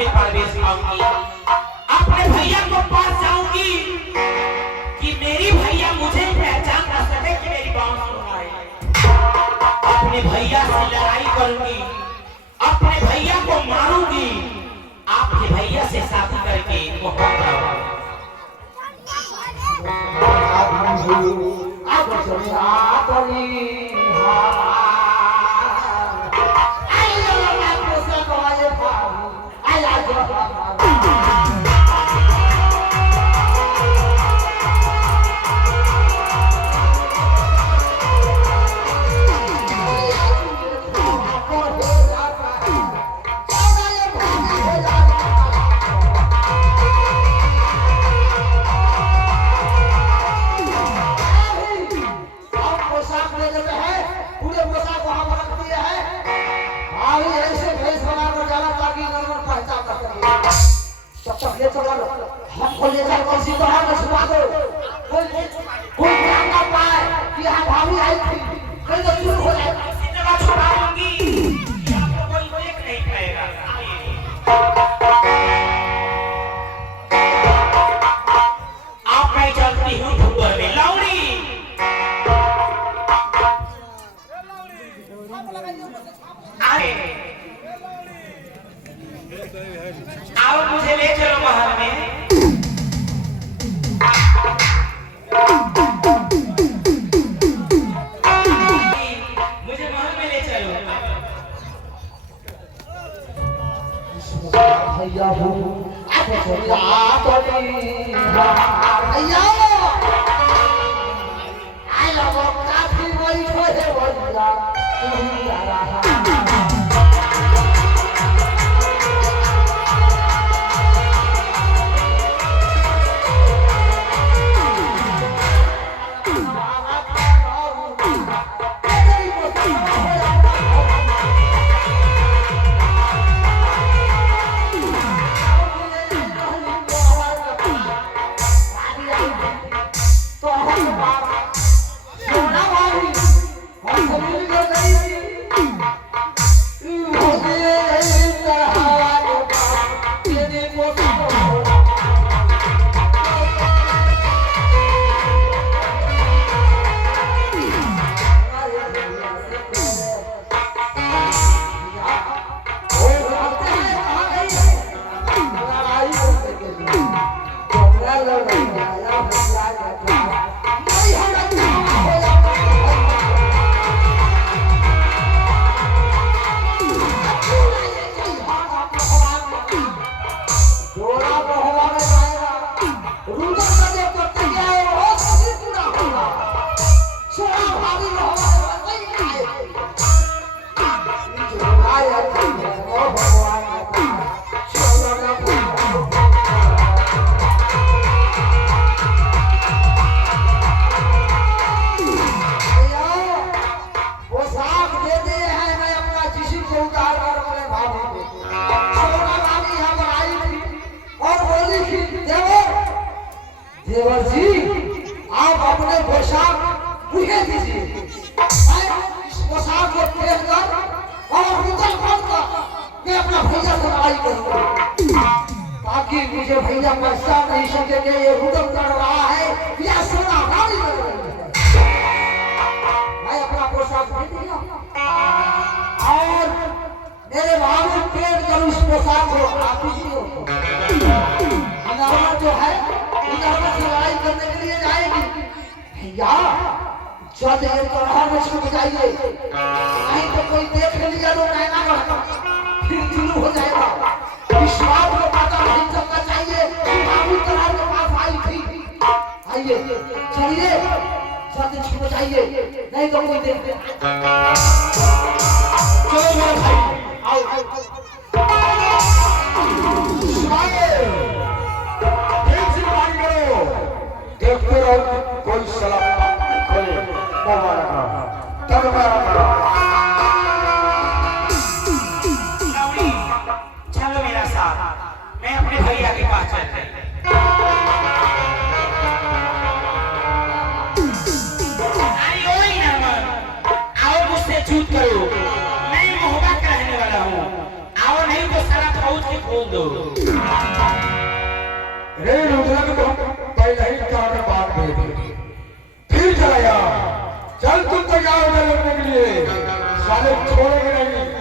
में प्रवेश पाऊंगी, अपने भैया को पास जाऊंगी कि मेरी भैया मुझे पहचान ना सके कि मेरी बात सुना है। अपने भैया से लड़ाई करूंगी, अपने भैया को मारूंगी, आपके भैया से शादी करके मोहब्बत हमको ले जाकर किसी को है छुपा दो, कोई ध्यान ना पाए कि हाँ भाभी आई थी, कहीं तो चूक हो जाए। ऐसी जगह छुपाऊंगी कि आपको कोई देख नहीं पाएगा। आप मैं चलती हूँ धुआं में लौड़ी, आओ मुझे ले चलो महल में। मुझे महल में ले चलो। भैया हो भैया आई लव काफी बड़ी खोजे भैया देवर जी आप अपने पोशाक मुझे दीजिए, इस पोशाक को पहन कर और रुदल बनकर मैं अपना भैया से लड़ाई करूंगा, ताकि मुझे भैया पहचान नहीं सके कि ये रुदल कर रहा है या सोना रानी कर रही है। मैं अपना पोशाक दे दिया और मेरे बाबू पेड़ कर उस पोशाक को आप दीजिए। हमारा जो है लड़ाई करने के लिए जाएगी भैया, जल्द एक तरह में छुप जाइए, नहीं तो कोई देख लिया तो नैना बढ़ा फिर जुलूम हो जाएगा। इस बात को पता नहीं चलना चाहिए कि बाबू तरह के पास आई थी। आइए चलिए जल्द छुप जाइए, नहीं तो कोई देख ले। चलो मेरे भाई आओ देखते रहो कोई सलाम खोले तब चलो मेरा साथ, मैं अपने भैया के पास चलते। आओ मुझसे झूठ करो, मैं मोहब्बत का रहने वाला हूँ। आओ नहीं तो सारा फौज के खोल दो। रे रुद्रक तो पहले ही चार बात दे दी, फिर चलाया। चल तुम तैयार हो गए लड़ने के लिए, साले छोड़ेंगे नहीं।